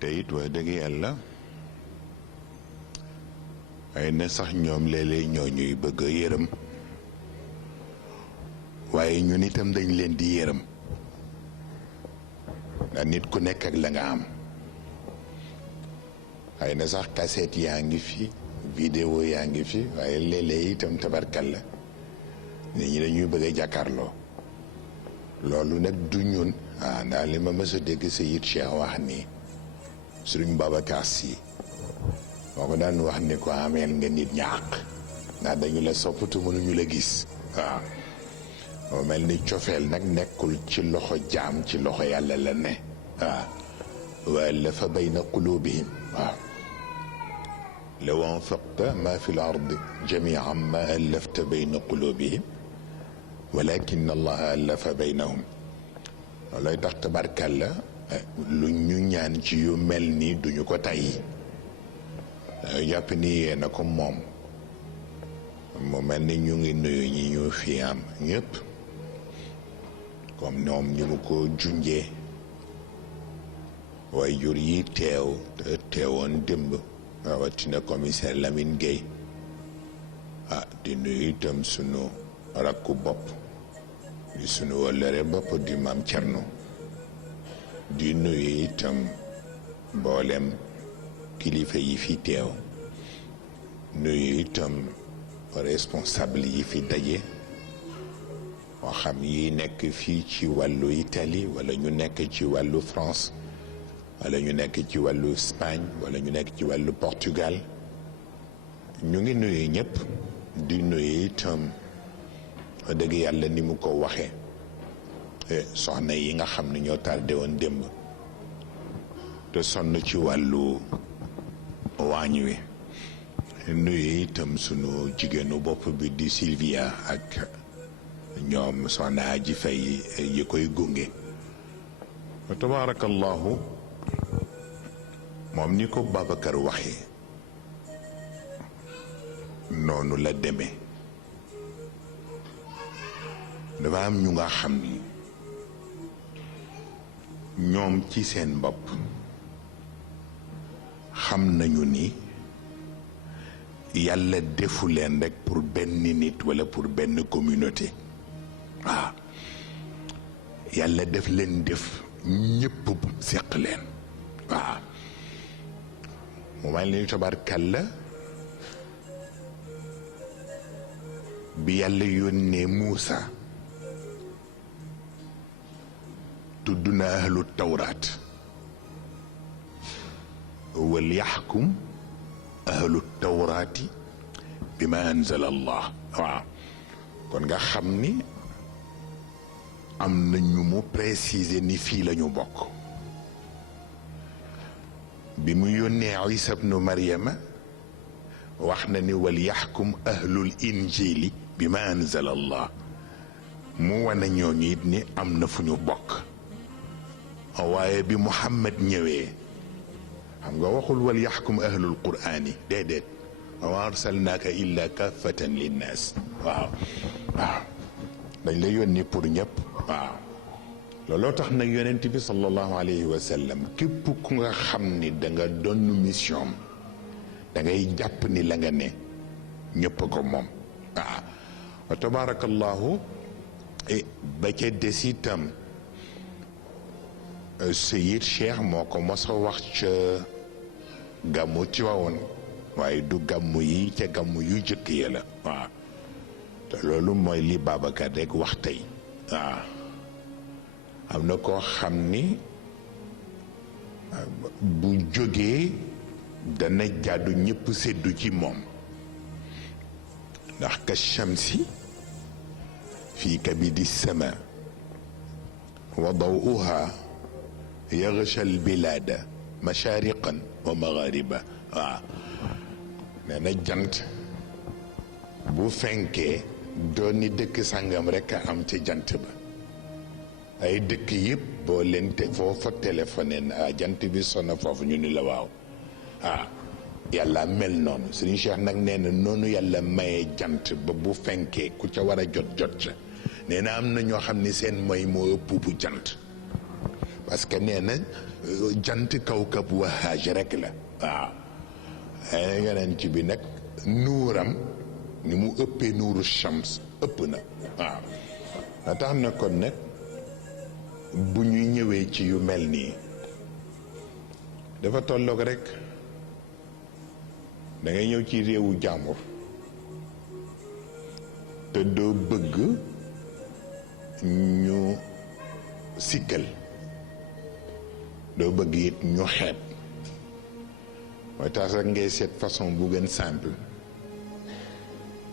te it wax dëgg yàlla ay na sax ñoom léeg-léeg ñoo ñuy bëgg a yërëm waaye ñun itam dañ leen di yërëm ndax nit ku nekk ak la nga am ay na sax cassette yaa ngi fi vidéo yaa ngi fi waaye léeg-léeg itam tabarkal la nit ñi dañuy bëgg a jàkkaarloo loolu nag du ñun ndax li ma mës a dégg Seyid Cheikh wax ni Sëriñ Babacar Sy moo ko daan wax ni ko ameel nga nit ñàq ndax dañu la soppatu mënuñu la gis waaw moo mel ni cofeel nag nekkul ci loxo jaam ci loxo yàlla la ne waaw wa allafa bayna qulubihim waaw law anfaqta ma fi l ardi jamian ma allafta bayna qulubihim walakin allaha allafa baynahum loolooy tax tabarkàlla lu ñu ñaan ci yu mel ni duñu ko tayyi jàpp ni yéen a ko moom mu mel ni ñu ngi nuyu ñi ñu fi am ñëpp comme ñoom ni mu ko junjee waaye jur yi teewoon démb rawatina commissaire Lamine Gueye di nuyu itam sunu rakku bopp di sunu wëllëre bopp di maam Cerno di nuyu itam mboolem kilifa yi fi teew nuyu itam responsable yi fi daje moo xam yi nekk fii ci wàllu Italie wala ñu nekk ci wàllu France wala ñu nekk ci wàllu Espagne wala ñu nekk ci wàllu Portugal ñu ngi nuyu ñëpp di nuyu itam dëgg yàlla ni mu ko waxee soxna yi nga xam ne ñoo tardé woon démb te sonn ci wàllu waañ wi nuyu itam sunu jigéenu bopp bi di Sylvia ak ñoom soxna Aji Fay yi koy gunge wa tabarakallahu moom ni ko Babacar waxee noonu la demee dafa am ñu nga xam ni ñoom ci seen bopp xam nañu ni yàlla defu leen rekk pour benn nit walla pour benn communauté waaw yàlla def leen def ñépp seq leen waaw mu mel ni tabarkàlla bi yàlla yónnee Muusa tudd na ahlu tawraat wal yaxkum ahlu tawraati bi ma anzala allah waaw kon nga xam ni am na ñu mu préciser ni fii la ñu bokk bi mu yónnee Isa bnu Maryama wax na ni wal yaxkum ahlul injili bi ma anzala allah mu wane ñooñu it ni am na fu ñu bokk waaye bi Muhammad ñëwee xam nga waxul wal yaxkum ahlul quraani déedéet wa ma arsalnaaka illa kaffatan linnaas waaw dañ la yónni pour ñëpp waaw looloo tax nag yonent bi sallallahu alayhi wa sallam képp ku nga xam ni da nga doon mission da ngay jàpp ni la nga ne ñëpp ko moom waaw wa tabaarakallahu ba ca des itam Seyid Cheikh moo ko mos a wax ca gàmmu ci wawoon waaye du gàmmu yi ca gàmmu yu jëkk ya la waaw te loolu mooy li Babacar rek wax tey waaw am na koo xam ni bu jógee dana jàddu ñëpp séddu ci moom ndax ka shamsi fi kabidi sama wa dawuha yaghsha albilada mashariqan wa maghariba waaw nee na jant bu fenkee doon ni dëkk sàngam rekk a am ci jant ba ay dëkk yëpp boo leen foofa téléphoné na jant bi sonna foofu ñu ni la waaw yàlla mel noonu Sëriñ Cheikh nag nee na noonu yàlla maye jant ba bu fenkee ku ca war a jot ca nee na am na ñoo xam ni seen mooy moo ëpp bu jant parce que nee na jant kawkab wahaaj rek la waaw yonent bi nag nuuram ni mu ëppee nuuru shams ëpp na waaw la tax na kon nag bu ñuy ñëwee ci yu mel nii dafa tolloog rek da ngay ñëw ci réewu jàmbur te doo bëgg ñu sikkal doo bëgg it ñu xeeb mooy tax rek ngay seet façon bu gën simple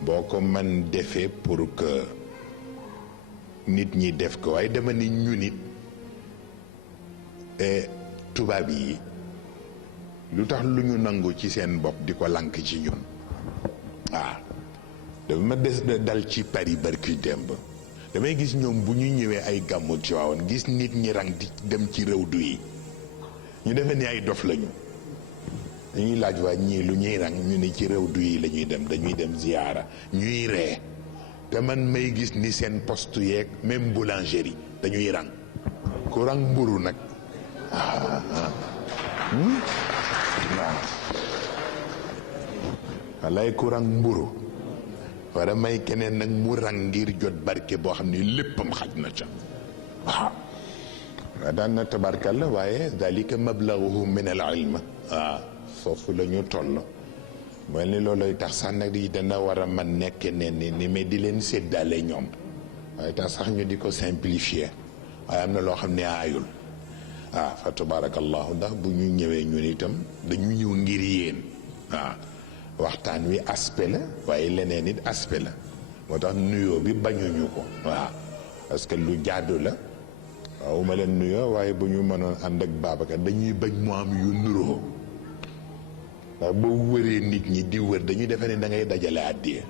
boo ko man defee pour que nit ñi def ko waaye dama ni ñu nit tubaab yi lu tax lu ñu nangu ci seen bopp di ko lank ci ñun waaw dafa ma des dal ci Paris barki démb damay gis ñoom bu ñu ñëwee ay gàmmu ci waawoon gis nit ñi rang di dem ci réew du yi ñu defee ni ay dof lañu dañuy laaj waa ñii lu ñuy rang ñu ne ci réew du yi la ñuy dem dañuy dem ziyaara ñuy ree te man may gis ni seen poste yeeg même boulangerie dañuy rang ku rang mburu nag waaw walaay ku rang mburu war a may keneen nag mu rang ngir jot barke boo xam ne léppam xaj na ca waaw daan na tabarkal la waaye dalika mablaguhu min al ilm waaw foofu la ñu toll mooy ni looloy tax sax nag yi dana war a man nekk nen ni mais di leen séddale ñoom waaye tax sax ñu di ko simplifier waaye am na loo xam ne aayul waaw fa tabarakallahu ndax bu ñu ñëwee ñun itam dañu ñëw ngir yéen waaw waxtaan wi aspect la waaye leneen it aspect la moo tax nuyoo bi bañuñu ko waaw parce que lu jaadu la waaw ma leen nuyoo waaye bu ñu mënoon ànd ak Babacar dañuy bañ mu am yu nuroo ndax boo wëree nit ñi di wër dañuy defe ne da ngay dajale àddiya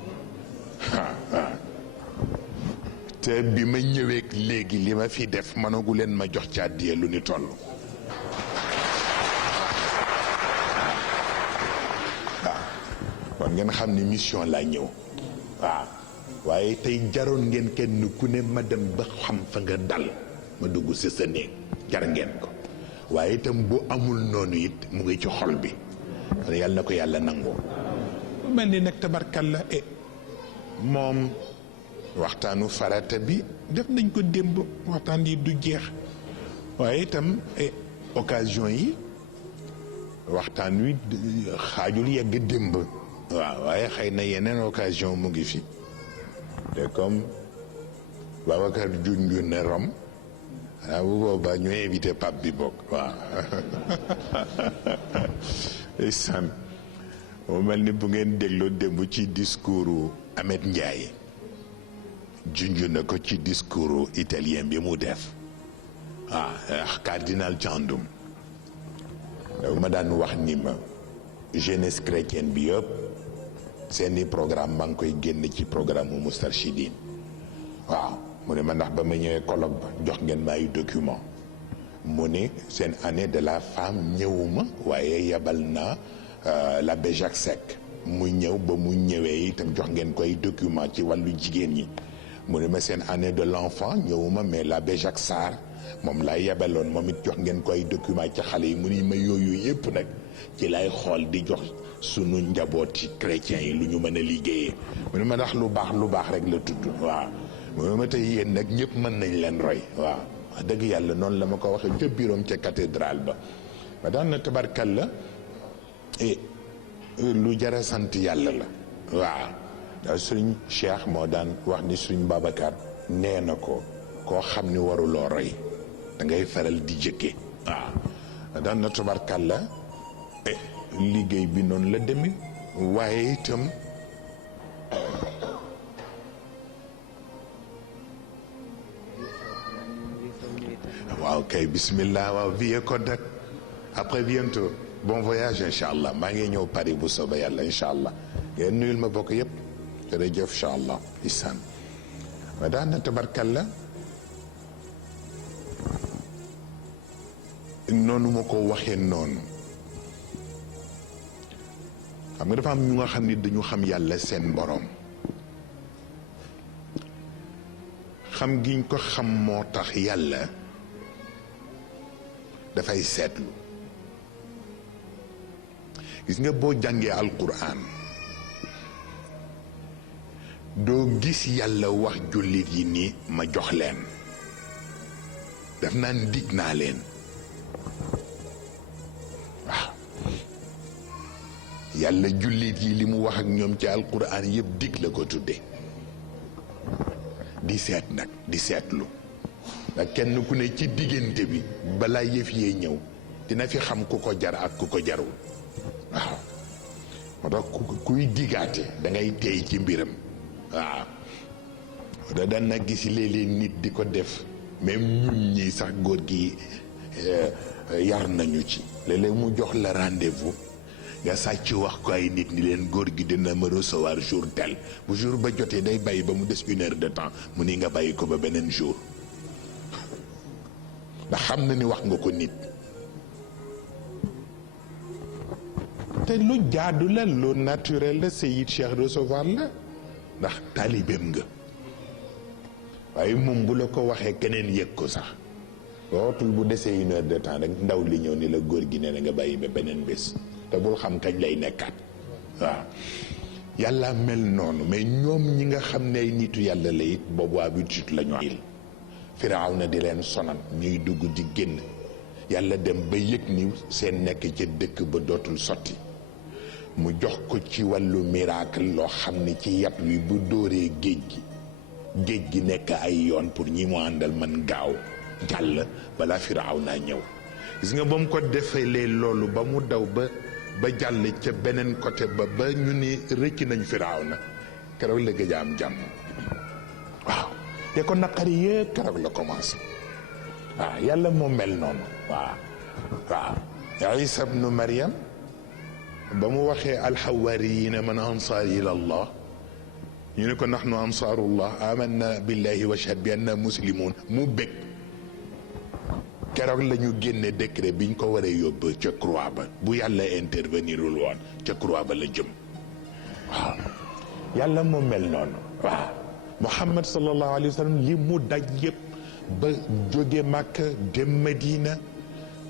te bi ma ñëwee léegi li ma fi def mënagu leen ma jox ci àddiya lu ni toll kon ngeen xam ni mission laa ñëw waaw waaye tey jaroon ngeen kenn ku ne ma dem ba xam fa nga dal ma dugg si sa néeg jar ngeen ko waaye itam bu amul noonu it mu ngi ci xol bi yàlla na ko yàlla nangoo mel ni nag tabarkalla moom waxtaanu farata bi def nañ ko démb waxtaan yi du jeex waaye itam occasion yi waxtaan wi xaajul yegg démb waaw waaye xëy na yeneen occasion mu ngi fi te comme Babacar junju ne Rome xanaa bu boobaa ñu invité pape bi bokk waaw san mu mel ni bu ngeen dégloo démb ci discours Ahmed Ndiaye junju na ko ci discours italien bi mu def waaw cardinal Thiandoum dafa ma daan wax ni ma jeunesse chrétienne bi yëpp seeni programme maa ngi koy génn ci programme mu Moustarchidine waaw mu ne ma ndax ba ma ñëwee colloque ba jox ngeen ma ay document mu ne seen année de la femme ñëwuma waaye yabal na l'abbé Jacques Seck mu ñëw ba mu ñëwee itam jox ngeen koy document ci wàllu jigéen ñi mu ne ma seen année de l'enfant ñëwuma mais l'abbé Jacques Sarr moom laa yebaloon moom it jox ngeen koy document ci xale yi mu ni ma yooyu yëpp nag ci lay xool di jox sunu njabooti chrétiens yi lu ñu mën a liggéeyee mu ne ma ndax lu baax rek la tudd waaw mu ne ma tey yéen nag ñëpp mën nañ leen roy waaw wax dëgg yàlla noonu la ma ko waxee ca biiroom ca cathédrale ba ma daan na tabarkal la lu jara sant yàlla la waaw da suñ Cheikh moo daan wax ni suñ Babacar nee na ko koo xam ni waruloo roy da ngay faral di jëkke waaw daan na tabarkal la liggéey bi noonu la demee waaye itam waaw kay bismillah waaw vie contact après bientôt bon voyage incha allah maa ngi ñëw Paris bu soobee yàlla incha allah ngeen nuyul ma bokk yëpp jërëjëf incha allah isaan ma daan na tabarkalla noonu ma ko waxee noonu xam nga dafa am ñu nga xam ni dañu xam yàlla seen borom xam giñ ko xam moo tax yàlla dafay seetlu. gis nga boo jàngee alquran doo gis yàlla wax jullit yi ni ma jox leen, daf naan dig naa leen. waaw yàlla jullit yi li mu wax ak ñoom ci alquran yëpp dig la ko tudde. di seet nag di seetlu ndax kenn ku ne ci diggante bi balaa yëf yee ñëw dina fi xam ku ko jar ak ku ko jarul. waaw moo tax kuy diggaate da ngay teey ci mbiram. waaw da daan na gis léeg-léeg nit di ko def même ñun ñi sax góor gi yar nañu ci. léeg-léeg mu jox la rendez-vous nga sàcc wax ko ay nit ni leen góor gi dina ma recevoir jour tel, bu jour ba jotee day bàyyi ba mu des 1 heure de temps mu ni nga bàyyi ko ba beneen jour ndax xam na ni wax nga ko nit. te lu jaadu la lu naturel la Seyid Cheikh recevoir la ndax taalibeem nga, waaye moom bu la ko waxee keneen yëg ko sax wootul bu desee 1 heure de temps rek ndaw li ñëw ni la góor gi nee na nga bàyyi ba beneen bés te bul xam kañ lay nekkaat. waaw yàlla mel noonu. mais ñoom ñi nga xam ne ay nitu yàlla la it boobu habitude la ñu am. Firawna di leen sonal ñuy dugg di génn, yàlla dem ba yëg ni seen nekk ca dëkk ba dootul sotti mu jox ko ci wàllu miracle loo xam ne ci yat wi bu dóoree géej gi nekk ay yoon pour ñi mu àndal man gaaw jàll balaa Firawna ñëw. gis nga ba mu ko defalee loolu ba mu daw ba jàll ca beneen côté ba ñu ni rëcc nañ Firawna, keroog la gëj a am jàmm. waaw te ko naqari yëpp keroog la commencé. waaw yàlla moo mel noonu. waaw Isa ibnu Maryam ba mu waxee alxawaariyina man ansaar ila allah ñu ne ko nahnu ansaarullah amanna billahi wa shahid bi anna muslimun mu bég. keroog la ñu génne décret biñ ko waree yóbbu ca croix ba, bu yàlla intervenirul woon ca croix ba la jëm. waaw yàlla moo mel noonu. waaw Muhammad sallallahu alayhi wa sallam li mu daj yëpp ba jóge Màkka dem Madina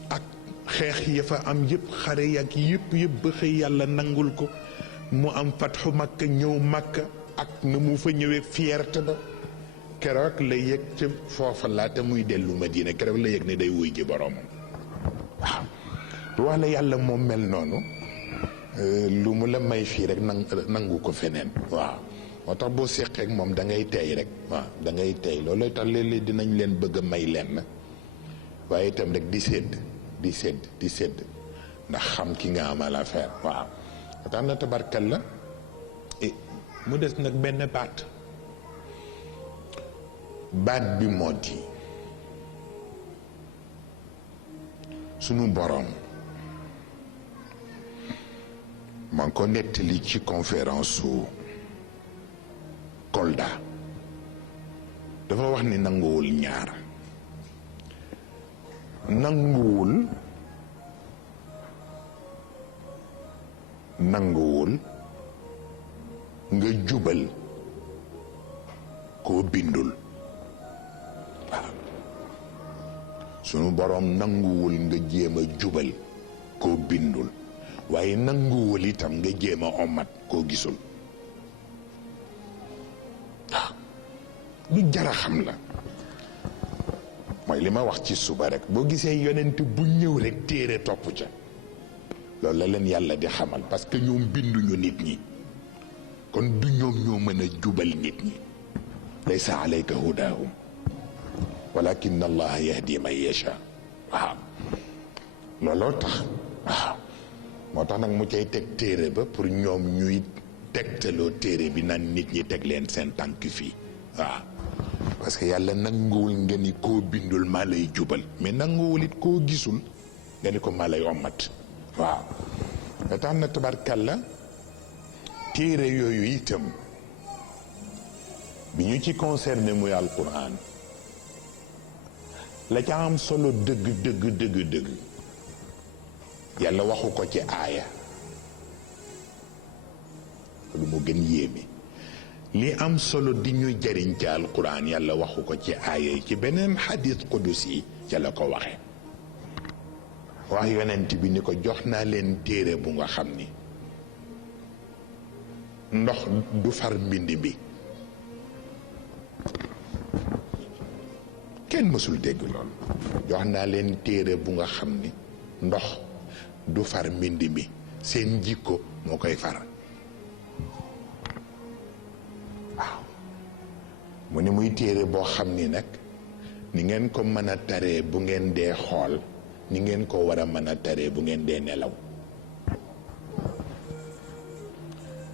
ak xeex ya fa am yëpp, xare yak yëpp ba xëy yàlla nangul ko mu am fatxu Màkka ñëw Màkka ak na mu fa ñëwee fierté ba. keroog la yëg ca foofa laata muy dellu Madina keroog la yëg ne day wuy ji boroomam. waaw lu wax la yàlla moom mel noonu, lu mu la may fii rek nangu ko feneen. waaw moo tax boo séqeek moom da ngay tey rek. waaw da ngay tey looloo tax léeg-léeg dinañ leen bëgg a may lenn waaye itam rek di sédd ndax xam ki nga amal affaire. waaw moo tax na tabarkal la mu des nag benn baat bi moo di sunu boroom maa ngi ko nettali ci conférence su Kolda dafa wax ni nanguwul ñaar, nanguwul nga jubal koo bindul. sunu boroom nanguwul nga jéem a jubal koo bindul, waaye nanguwul itam nga jéem a omat koo gisul. waaw lu jara xam la mooy li ma wax ci suba rek, boo gisee yonent bu ñëw rek téere topp ca loolu la leen yàlla di xamal, parce que ñoom binduñu nit ñi, kon du ñoom ñoo mën a jubal nit ñi. laysa alayka hudaahum walakin allah yahdi man yasha. waaw looloo tax. waaw moo tax nag mu cay teg téere ba pour ñoom ñuy tegtaloo téere bi naan nit ñi teg leen seen tànk fii. waaw parce que yàlla nanguwul nga ni koo bindul maa lay jubal, mais nanguwul it koo gisul nga ni ko maa lay ommat. waaw moo tax na tabarkalla téere yooyu itam bi ñu ci concerné muy alquran la ca am solo dëgg yàlla waxu ko ci aaya, lu mu gën yéeme. li am solo di ñu jariñ ci alquran yàlla waxu ko ci aaya yi, ci beneen xadis qudus yi ca la ko waxe. wax yonent bi ni ko jox naa leen téere bu nga xam ni ndox du far mbind bi. kenn mësul dégg lool. jox naa leen téere bu nga xam ni ndox du far mbind mi seen jikko moo koy far. waaw mu ne muy téere boo xam ni nag ni ngeen ko mën a taree bu ngeen dee xool ni ngeen ko war a mën a taree bu ngeen dee nelaw.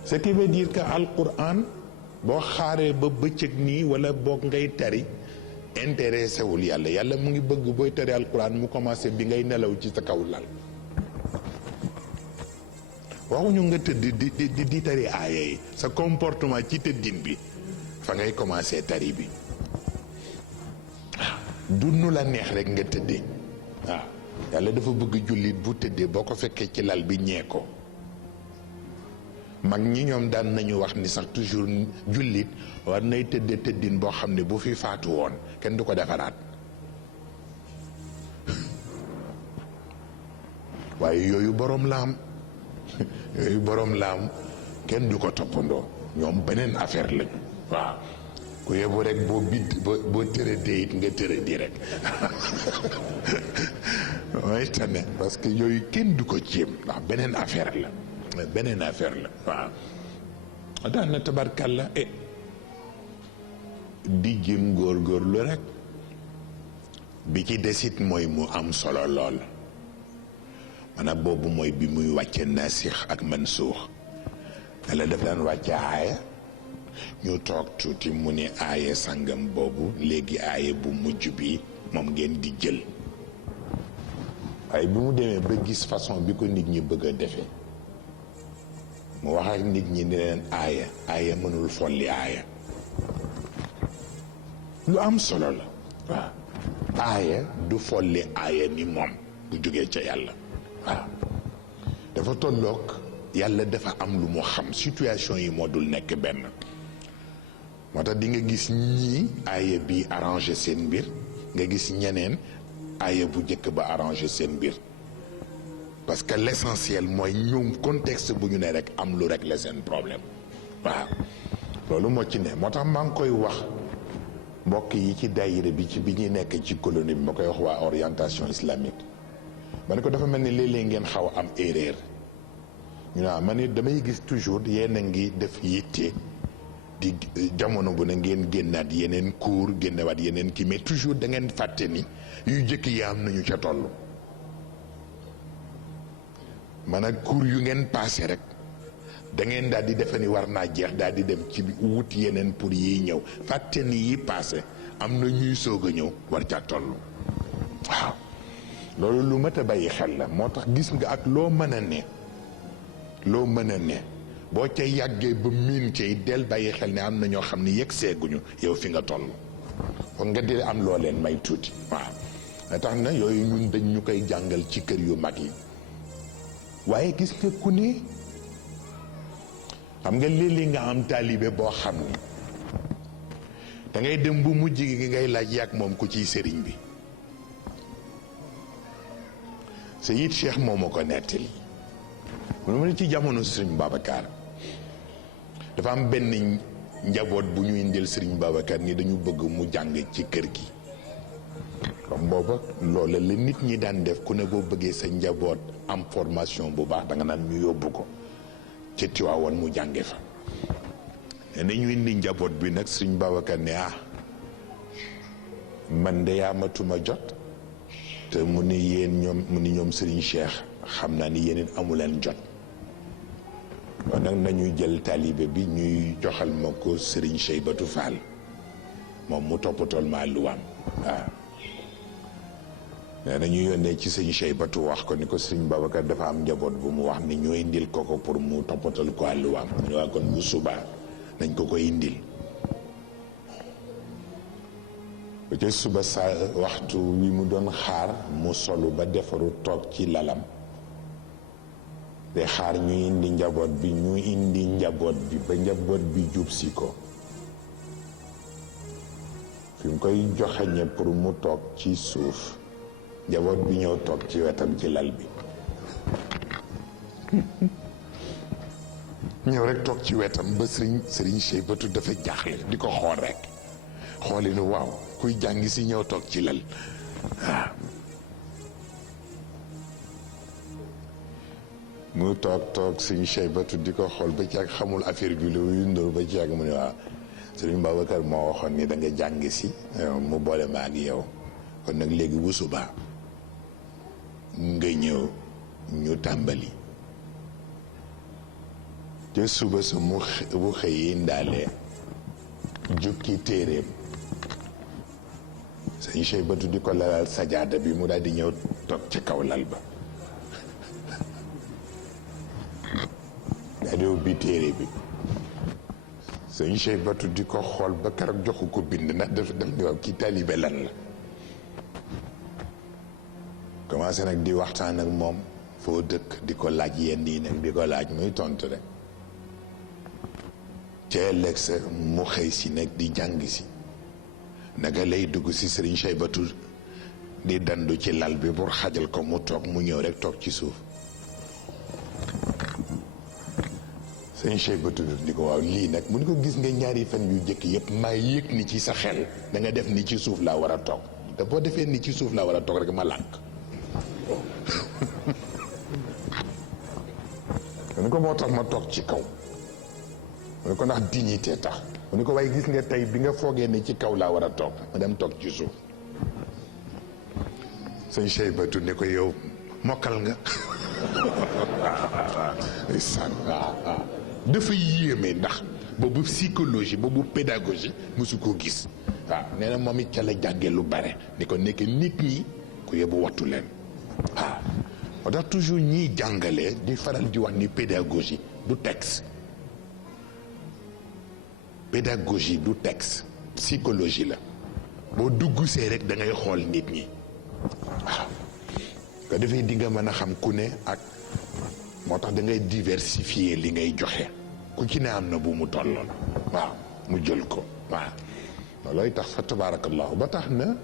ce qui veut dire que alquran boo xaaree ba bëccëg nii wala boog ngay tari intéressé wul yàlla. yàlla mu ngi bëgg booy tari alquran mu commencé bi ngay nelaw ci sa kaw lal. waxuñu nga tëdd di tari aaya yi sa comportement ci tëddin bi fa ngay commencé tari bi. du nu la neex rek nga tëddee. waaw yàlla dafa bëgg jullit bu tëddee boo ko fekkee ci lal bi ñee ko. mag ñi ñoom daan nañu wax ni sax toujours jullit war nay tëddee tëddin boo xam ne bu fi faatu woon kenn du ko defaraat. waaye yooyu boroom la am yooyu boroom la am kenn du ko toppandoo ñoom beneen affaire lañu. waaw ku yebu rek boo tëradee it nga tëradi rek mooy tane parce que yooyu kenn du ko jéem ndax beneen affaire la. beneen affaire la. waaw daan na tabarkalla di jëm góorgóorlu rek. bi ci desit mooy mu am solo lool. maanaam boobu mooy bi muy wàcce naasix ak mansuux. Yàlla daf daan wàcce aaya ñu toog tuuti mu ne aaya sangam boobu léegi aaya bu mujj bi moom ngeen di jël. waaye bi mu demee ba gis façon bi ko nit ñi bëgg a defee mu wax ak nit ñi ne leen aaya mënul folli aaya. lu am solo la. waaw aaya du folli aaya ni moom bu jógee ca yàlla. waaw dafa tolloog yàlla dafa am lu mu xam situation yi moo dul nekk benn. moo tax di nga gis ñii aaya bi arrangé seen mbir nga gis ñeneen aaya bu njëkk ba arrangé seen mbir. parce que l'essentiel mooy ñoom contexte bu ñu ne rek am lu régler seen problème. waaw loolu moo ci ne moo tax maa ngi koy wax mbokk yi ci daayira bi ci bi ñuy nekk ci colonie bi ma koy wax waa orientation islamique. ma ne ko dafa mel ni léeg-léeg ngeen xaw a am erreur. ñu ne man it damay gis toujours yéen a ngi def yitte di jamono bu ne ngeen génnaat yeneen cours génnewaat yeneen kii mais toujours da ngeen fàtte ni yu jëkk yi am nañu ca toll. man ak cours yu ngeen passé rek da ngeen daal di defe ni war naa jeex daal di dem ci wut yeneen pour yiy ñëw fàtte ni yi passé am na ñuy soog a ñëw war ca toll. waaw loolu lu mat a bàyyi xel la. moo tax gis nga ak loo mën a ne boo ca yàggee ba miin cay del bàyyi xel ne am na ñoo xam ne yegg seeguñu yow fi nga toll. kon nga di am loo leen may tuuti. waaw tax na yooyu ñun dañ ñu koy jàngal ci kër yu mag yi. waaye gis nga ku ne xam nga léeg-léeg nga am taalibe boo xam ni da ngay dem bu mujj gi ngay laaj yàgg moom ku ciy sëriñ bi. Seyid Cheikh moo ma ko nettali mu ne ci jamono Sëriñ Babacar dafa am benn njaboot bu ñu indil Sëriñ Babacar ni dañu bëgg mu jàng ci kër gi. comme booba loola la nit ñi daan def ku ne boo bëggee sa njaboot am formation bu baax da nga naan ñu yóbbu ko ci Tiwaawan mu jànge fa. nee na ñu indi njaboot bi nag Sëriñ Babacar ne man de amatuma jot. te mu ni yéen ñoom Serigne Cheikh xam naa ni yéen amuleen jot. kon nag nañuy jël taalibe bi ñuy joxal ma ko Serigne Cheybatu Fall moom mu toppatool ma luwaam. waaw nee na ñu yónnee ci Serigne Cheybatu wax ko ni ko Serigne Babacar dafa am njaboot bu mu wax ni ñoo indil ko pour mu toppatool ko luwaam. ñu waa kon bu subaa nañ ko indil. ba ca suba sa waxtu wi mu doon xaar mu solu ba defaru toog ci lalam de xaar ñu indi njaboot bi ba njaboot bi jub si ko fi mu koy joxeñe pour mu toog ci suuf njaboot bi ñëw toog ci wetam ci lal bi ñëw rek toog ci wetam ba sëriñ Cheybatu dafa jaaxle di ko xool rek xooli nu waaw kuy jàngi si ñëw toog ci lal waaw mu toog sëriñ Cheybatu di ko xool ba ci ak xamul affaire bi lu yundoor ba ci ak mu ne waaw sëriñ Babacar moo waxoon ni da nga jàng si mu boole ma ak yow kon nag léegi bu subaa nga ñëw ñu tàmbali te suba sa mu bu xëyee ndaalee jukki téeréem sëñ Cheybatu di ko lalal sajaada bi mu daal di ñëw toog ci kaw lal ba daal di ubbi téere bi sëñ Cheybatu di ko xool ba keroog joxu ko bind ndax def ni waaw kii taalibe lan la commencé nag di waxtaan ak moom foo dëkk di ko laaj yenn yi nag di ko laaj muy tontu rek ca ëllëg sa mu xëy si nag di jàng si naka lay dugg si sëriñ Cheybatu di dandu ci lal bi pour xajal ko mu toog mu ñëw rek toog ci suuf sëriñ Cheybatu di ko waaw lii nag mu ni ko gis nga ñaari fan yu jëkk yëpp maa yëg ni ci sa xel da nga def ni ci suuf laa war a toog te boo defee ni ci suuf laa war a toog rek ma lànk mu ni ko moo tax ma toog ci kaw mu ni ko ndax dignité tax mu ni ko waaye gis nga tey bi nga foogee ne ci kaw laa war a toog ma dem toog ci suuf sëñ Cheybatu ne ko yow mokkal nga waaw dafa yéeme ndax boobu psychologie boobu pédagogie mosu koo gis waaw nee na moom it ca la jànge lu bare ni ko nekk nit ñi ku yóbbu wattu leen waaw moo tax toujours ñiy jàngale di faral di wax ni pédagogie du texte pédagogie du texte psychologie la boo dugg see rek da ngay xool nit ñi waaw nga defee di nga mën a xam ku ne ak moo tax da ngay diversifier li ngay joxe ku ci ne am na bu mu tolloon waaw mu jël ko waaw loolooy tax fa tabaarakallahu ba tax na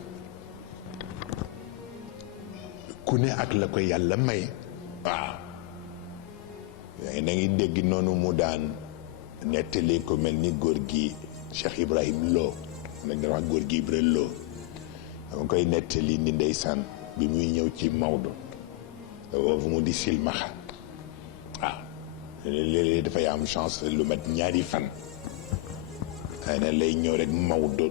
ku ne ak la ko yàlla may waaw yaa na ngi dégg noonu mu daan nettali ko mel ni góor gi Cheikh Ibrahim Lo nañ doon wax góor gi Ibrahim Lo dama koy nettali ni ndeysaan bi muy ñëw ci Maodo boobu mu di silmaxa waaw léeg-léeg dafay am chance lu mat ñaari fan xëy na lay ñëw rek Maodo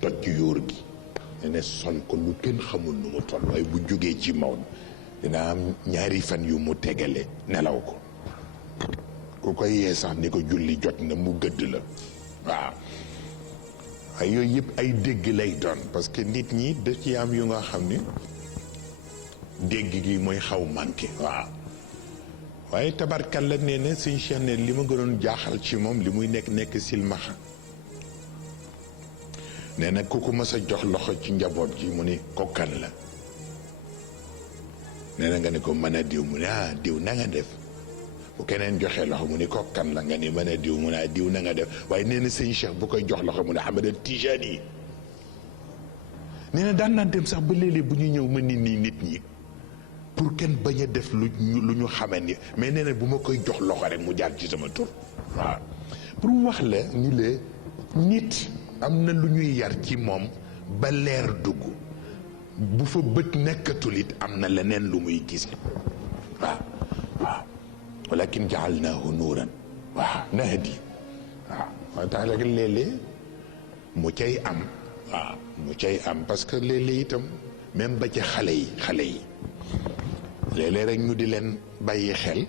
toj ci yóor gi ne sol ko lu kenn xamul nu mu toll waaye bu jógee ci Maodo dina am ñaari fan yu mu tegale nelaw ko ku koy yee sax ni ko julli jot na mu gëdd la waaw waaye yooyu yëpp ay dégg lay doon parce que nit ñi da ci am yu nga xam ni dégg gi mooy xaw manqué waaw waaye tabarkalla nee na suñ Cheikh ne li ma gënoon jaaxal ci moom li muy nekk silmaxa nee na ku ko mës a jox loxo ci njaboot ji mu ni kokkan la nee na nga ne ko mën a diw mu ne ah diw na nga def bu keneen joxee loxo mu ni kokkan la nga ni mën a diw mu ne ah diw na nga def waaye nee na sëñ Cheikh bu koy jox loxo mu ne Ahmada Tijaan yi nee na daan naan dem sax ba léeg-léeg bu ñuy ñëw ma nit nit ñi pour kenn bañ a def lu ñu xamee ni mais nee na bu ma koy jox loxo rek mu jaar ci sama tur waaw pour mu wax la ni la nit am na lu ñuy yar ci moom ba leer dugg bu fa bët nekkatul it am na leneen lu muy gise waaw waaw walakin jaalnaahu nuuran waaw nahdi waaw moo tax rek léeg-léeg mu cay am waaw mu cay am parce que léeg-léeg itam même ba ci xale yi léeg-léeg rek ñu di leen bàyyi xel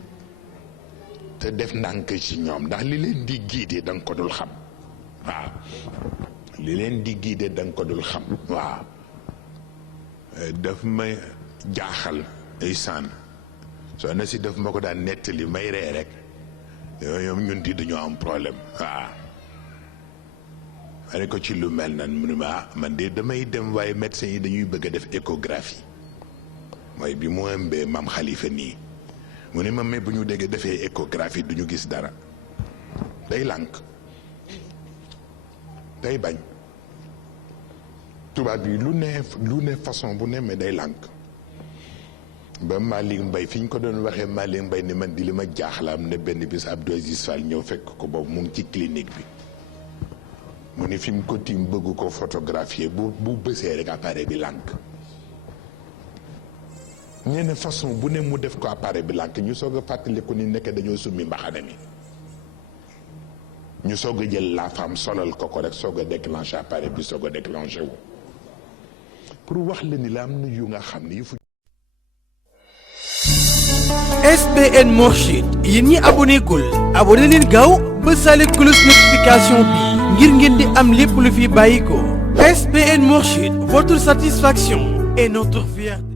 te def ndànk ci ñoom ndax li leen di giide da nga ko dul xam waaw li leen di giide da nga ko dul xam waaw daf ma jaaxal ay saan soo na si daf ma ko daan nettali may ree rek yooyu ñun di dañoo am problème waaw ma ne ko ci lu mel nan mu ne ma man de damay dem waaye médecin yi dañuy bëgg a def échographie mooy bi mu ëmbee maam Xalifa nii mu ne ma mais bu ñu déggee defee échographie du ñu gis dara day lànk day bañ tubaab yi lu ne façon bu ne mais day lànk ba Malick Mbaye fi ñu ko doon waxee Malick Mbaye ni man di li ma jaaxlaam ne benn bis Abdou Aziz Fall ñëw fekk ko boobu mu ngi ci clinique bi mu ni fi mu ko tiim bëgg ko photographier bu bësee rek appareil bi lànk ñenn façon bu ne mu def ko appareil bi lànk ñu soog a fàttaliku ni nekk dañoo summi mbaxane mi ñu soog a jël la femme solal ko rek soog a déclenché appareil bi soog a déclenché wu pour wax la ni la am na yu nga xam ni fu SBN Mourchid yéen ñi abonné gul abonné leen gaaw ba sale cloche notification bi ngir ngeen di am lépp lu fi bàyyi ko SBN Mourchid, votre satisfaction est notre fierté.